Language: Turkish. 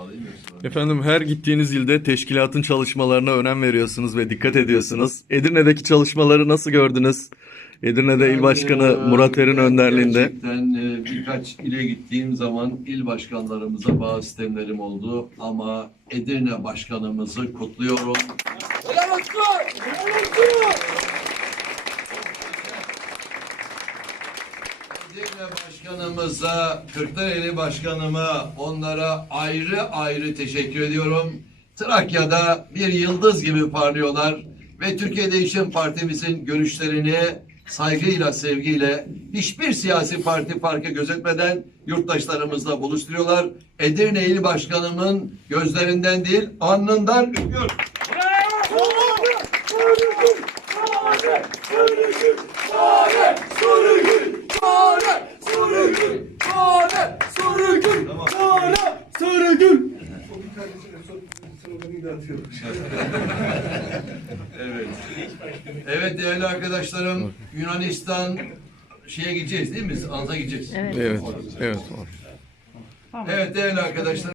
Yoksa. Efendim her gittiğiniz ilde teşkilatın çalışmalarına önem veriyorsunuz ve dikkat ediyorsunuz. Edirne'deki çalışmaları nasıl gördünüz? Edirne'de il başkanı Yani, Murat Er'in e, önderliğinde. Gerçekten e, birkaç ile gittiğim zaman il başkanlarımıza bazı sistemlerim oldu ama Edirne başkanımızı kutluyorum. Edirne başkanımıza, Kırklareli başkanıma, onlara ayrı ayrı teşekkür ediyorum. Trakya'da bir yıldız gibi parlıyorlar ve Türkiye Değişim Partimizin görüşlerini saygıyla, sevgiyle hiçbir siyasi parti farkı gözetmeden yurttaşlarımızla buluşturuyorlar. Edirne İl Başkanımın gözlerinden değil, alnından öpüyorum. Evet. Evet değerli arkadaşlarım, Yunanistan şeye gideceğiz değil mi? Anza gideceğiz. Evet, evet. Evet değerli arkadaşlar.